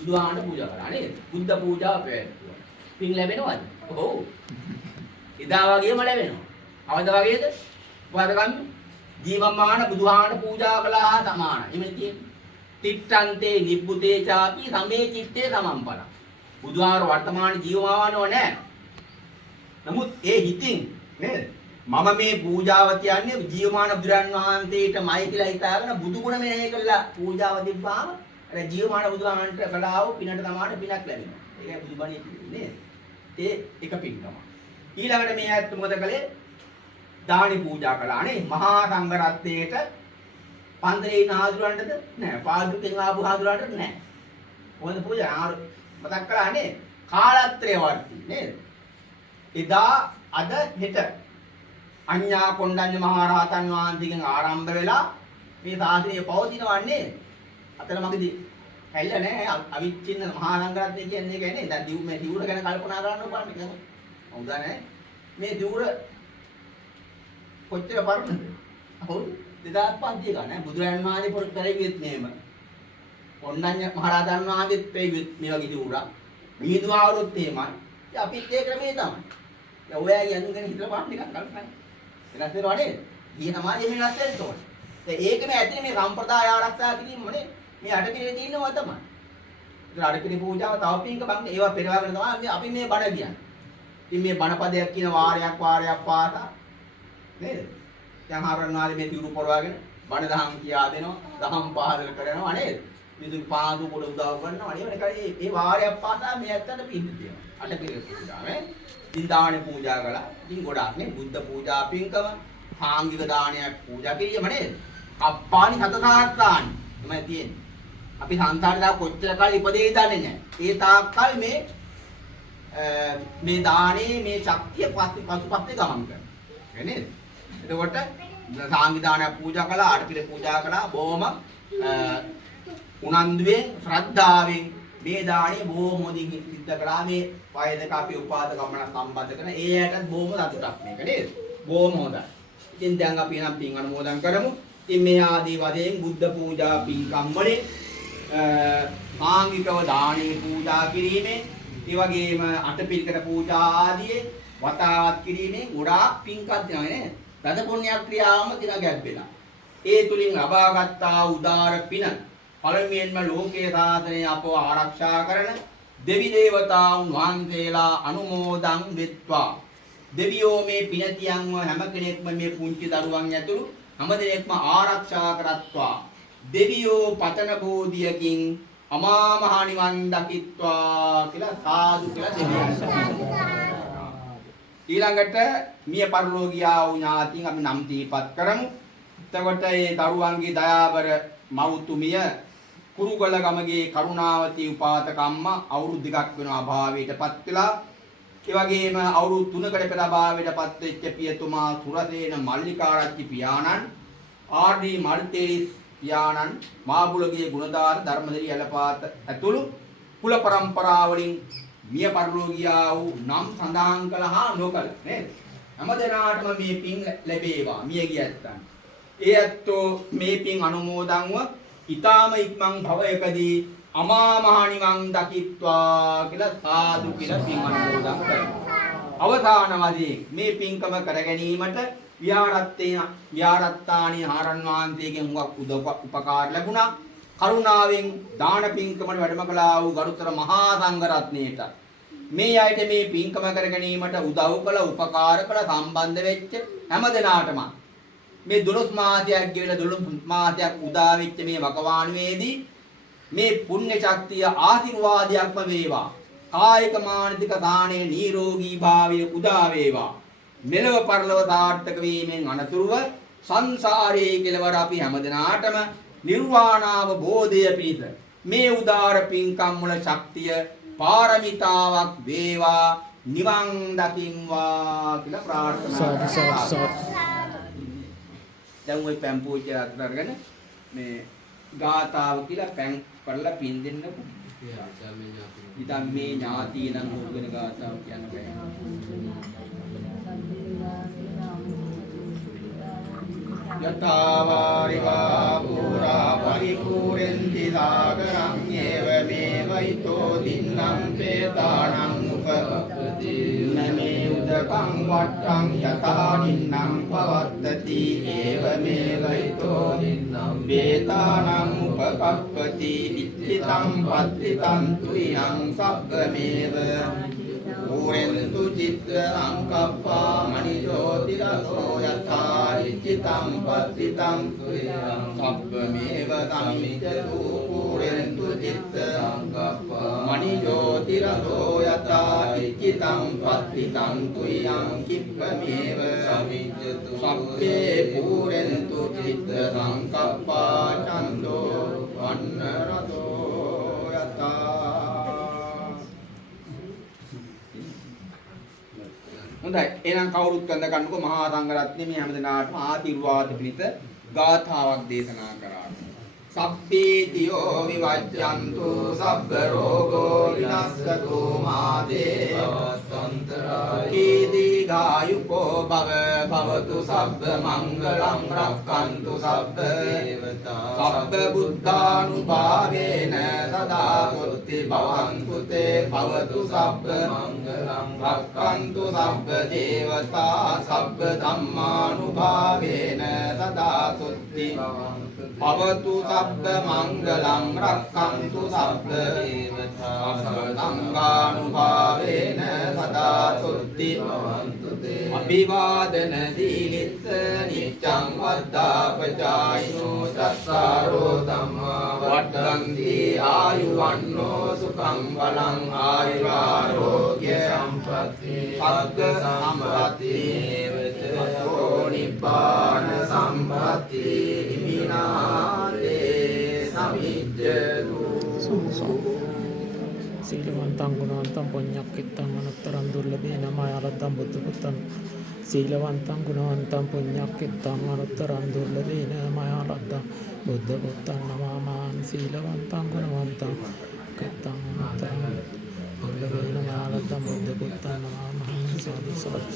බුදුහාමට පූජා කරා නේද? බුද්ධ පූජාව පැවැත්වුවා. පින් ලැබෙනවද? ඔව්. එදා වගේම ලැබෙනවා. අවද වගේද? වදගන්න ජීවමාන බුදුහාමට පූජා කළා හා සමානයි. එමෙන්න තියෙන්නේ. තිත්තන්තේ නිබ්බුතේ ചാපි සමේ චිත්තේ සමම්පල. බුදුහාමර වර්තමාන ජීවමානව නැහැ. නමුත් ඒ හිතින් නේද? මම මේ පූජාව කියන්නේ ජීවමාන බුදුරන් වහන්සේටමයි කියලා හිතාගෙන බුදු ගුණ මෙහෙය කළා පූජාව දෙපාම අර ජීවමාන බුදුහාමන්ට කළාව පිනට තමාට පිනක් ලැබෙනවා. ඒකයි බුදුබණේ කියන්නේ නේද? ඒ එක පින් තමයි. ඊළඟට මේ ඇත්ත මොකද කළේ? දානි පූජා කළා නේ මහා සංඝරත්නයේට පන්දරේ ඉන්න ආදුරන්ටද නෑ පාදුකෙන් ආපු ආදුරන්ට නෑ. මොකද පූජා මතක් කළා නේ කාලත්‍රය වර්ති නේද? එදා අද හෙට අඤ්ඤා කොණ්ඩඤ්ඤ මහ රහතන් වහන්සේගෙන් ආරම්භ වෙලා මේ සාසනය පවතිනවන්නේ අතන මගදී කැල්ල නෑ අවිච්ඡින්න මහා සංඝරත්නය කියන්නේ ඒකයි නේ. දැන් මේ දිවුර ගැන කල්පනා කරන්න බලන්න කියලා. හවුද නේ? මේ දිවුර කොච්චර පරණද? හවුද? 2500 ගන්න නේ. බුදුරජාණන් වහන්සේ පොර කරේවිත් නේම. කොණ්ඩඤ්ඤ මහ රහතන් වහන්සේත් මේ වගේ දිවුරක්. මිහිඳු ආවරොත් එහෙමයි. ඉතින් අපිත් ඒ ක්‍රමේ තමයි. දැන් ඔයා යනුගෙන හිතලා බලන්න ටිකක් කල්පනා. වෙනස් වෙනවා නේද? ඊ සමාජයේ වෙනස් වෙන්න ඕනේ. දැන් ඒකම ඇතුලේ මේ සම්ප්‍රදාය ආරක්ෂා කිරීමනේ මේ අටපිරියේ තියෙනවා තමයි. ඉතින් අටපිරි පූජාව තව පින්ක බං ඒවා පෙරවගෙන තමයි අපි මේ බණ කියන්නේ. ඉතින් මේ බණ පදයක් කියන වාරයක් පාසා නේද? දැන් හරවන්නාලේ මේ දිරු පොරවාගෙන බණ දහම් කියා දෙනවා, දහම් පාදල කරනවා නේද? විදුලි පාදු පොළ උදව් කරනවා නේද? ඒකයි මේ වාරයක් පාසා මේ ඇත්තට පින් තියෙනවා. අටපිරි පූජාව නේ. ඉතින් දාන පූජා කළා. ඉතින් ගොඩාක් නේ බුද්ධ පූජා පින්කම, සාංගික දානයක් පූජා කිරීම නේද? කප්පානි සතසහස්‍රානි තමයි තියෙන්නේ. අපි සංසාරේ දා කොච්චර කාල ඉපදෙයි දන්නේ නැහැ. ඒ තාක්කල් මේ දානේ මේ ශක්තිය පසුපස්සේ ගමන් කරනවා. නේද? එතකොට සාංගික දානයක් පූජා කළා, අටපිරි පූජා කළා. බොහොම උනන්දුවෙන් ශ්‍රද්ධාවෙන් මේ දානේ බොහොම හොඳින් සිද්ධ කරා. මේ වයදක අපි උපාද ගමන සම්බන්ධ කරන ඒ ඇටත් බොහොම සතුටක් මේක නේද? බොහොම හොඳයි. ඉතින් දැන් අපි නම් පින් අනුමෝදන් කරමු. ඉතින් මේ ආදී වශයෙන් බුද්ධ පූජා පින්කම් වලින් සාංගිකව දානේ පූජා කිරීමෙන් ඒ වගේම අටපිරිකර පූජා ආදී වතාවත් කිරීමෙන් ගොඩාක් පින්කම් දෙනවා නේද? දස පුණ්‍ය ක්‍රියාවම දින ගැබ්බෙලා. ඒ තුලින් ලබාගත්තා උදාර පින පළමුවෙන්ම ලෝකයේ සාසනය අපව ආරක්ෂා කරන දෙවි දේවතාවුන් වහන්සේලා අනුමෝදන් වෙත්වා. දෙවියෝ මේ පිනතියන්ව හැම කෙනෙක්ම මේ පුංචි දරුවන් ඇතුළු හැම දෙනෙක්ම ආරක්ෂා කරත්වා. දෙවියෝ පතන බෝධියකින් අමා මහ නිවන් දකිත්වා කියලා සාදු කියලා දෙවියන්. ඊළඟට මිය පරලෝකියා වූ ඥාතීන් අපි නම් දීපත් කරමු. එතකොට මේ දරුවන්ගේ දයාබර මව්තුමිය කුරුගල ගමගේ කරුණාවති උපාතකම්ම අවුරුදු 2ක් වෙන අභාවයටපත් වෙලා ඒ වගේම අවුරුදු 3කට පෙර අභාවයටපත් වෙච්ච පියතුමා සුරසේන මල්ලිකාරච්චි පියාණන් ආර්.ඩී. මල්තේරිස් පියාණන් මාබුලගේ ගුණදාර ධර්මදෙරි යලපාත ඇතුළු කුල પરම්පරාවලින් මිය පරලෝකියා වූ නම් සඳහන් කළා නොකළ නේද? හැමදෙනාටම මේ පින් ලැබේවා මිය ගියත්තන්. ඒ ඇත්තෝ මේ පින් අනුමෝදන්ව ඊ타ම ඉක්මන් භවයකදී අමා මහ නිවන් දකිත්වා කියලා සාදු කියලා පින් අනුමෝදන් කරනවා. අවසාන වශයෙන් මේ පින්කම කර ගැනීමට විහාරත්තානී හාරන් වහන්සේගෙන් උදව් උපකාර ලැබුණා. කරුණාවෙන් දාන පින්කමට වැඩම කළා වූ ගරුතර මහා සංඝරත්නයට මේ අයට මේ පින්කම කර ගැනීමට උදව් කළ උපකාර කළ සම්බන්ධ වෙච්ච හැම දෙනාටම මේ 12 මාසයක් ගෙවලා 12 මාසයක් උදා වෙච්ච මේ වකවානුවේදී මේ පුණ්‍ය ශක්තිය ආශිර්වාදයක්ම වේවා. කායික මානසික දානේ නිරෝගී භාවය උදා වේවා. මෙලව පරලව සාර්ථක වීමෙන් අනතුරුව සංසාරයේ කෙලවර අපි හැමදෙනාටම නිර්වාණ අවබෝධය පිණිස මේ උදාර පින්කම් වල ශක්තිය පාරමිතාවක් වේවා නිවන් දකින්වා කියලා ප්‍රාර්ථනා කරනවා. දැන් ওই පැන් පූජ්‍ය අත්දරගෙන මේ ගාතාව කියලා පැන් කරලා පින් දෙන්නකො. ඉතින් මේ ඥාතිනම් උගෙන ගාතාව කියන්න බෑ. යතාවාරිවා පුරා පරිපූර්ණති සාගරං ඒව මේවයි පේතානං උපපප්පති නමේ උදකං වට්ටං යතා නින්නම් පවත්තති ඒව මේලයිතෝ නින්නම් පේතානං උපපප්පති නිච්චිතං පත්තිතං තුයං සබ්බමේව ඌරෙන්තු චිත්ත අංකප්පා මනිජෝතිරසෝ යථා නිච්චිතං පත්තිතං තුයං සබ්බමේව සමිච්ඡතු ඌරෙන්තු චිත්ත අංකප්පා මනිජෝතිරසෝ යථා නිච්චිතං පත්තිතං තුයං කිප්පමේව සමිච්ඡතු සබ්බේ ඌරෙන්තු චිත්ත අංකප්පා චන්தோ වන්නරතෝ යථා. හොඳයි, එහෙනම් කවුරුත් වන්ද ගන්නකො මහා සංඝරත්නය මේ හැමදෙනාටම ආශිර්වාද පිණිස ගාථාවක් දේශනා කරා. සබ්බේතියෝ විවජ්ජන්තු සබ්බ රෝගෝ විනස්සතු මාදේ භවත්තන්තරාය දීඝායුකෝ භව භවතු සබ්බ මංගලං රක්ඛන්තු සබ්බ දේවතා සබ්බ බුද්ධානුභාවේන සදා මුක්ති භවන්තු තේ භවතු සබ්බ මංගලං රක්ඛන්තු සබ්බ දේවතා සබ්බ ධම්මානුභාවේන සදා මුක්ති භවතු සබ්බ මංගලං රක්ඛන්තු සබ්බ දේවතා සබ්බ සංඝානුභාවේන සදා සුද්ධි භවන්තු තේ අභිවාදන දීලිස්ස නිච්ඡං වද්දාපචායිනෝ චත්තාරෝ ධම්මා වඩ්ඩන්ති ආයුවන්නෝ සුඛං බලං ආයුරාෝග්‍ය සම්පatti සග්ග සම්පatti ඒවතෝ නිබ්බාන සම්පatti සීලවන්තං ගුණවන්තං පුඤ්ඤක්ඛිතං අනුත්තරං දුර්ලභේන මායරත්තං බුද්ධ පුත්තං සීලවන්තං ගුණවන්තං පුඤ්ඤක්ඛිතං අනුත්තරං දුර්ලභේන මායරත්තං බුද්ධ පුත්තං නමාමි සීලවන්තං ගුණවන්තං කිත්තං අනුත්තරං දුර්ලභේන මායරත්තං බුද්ධ පුත්තං නමාමි සාදු සාදු.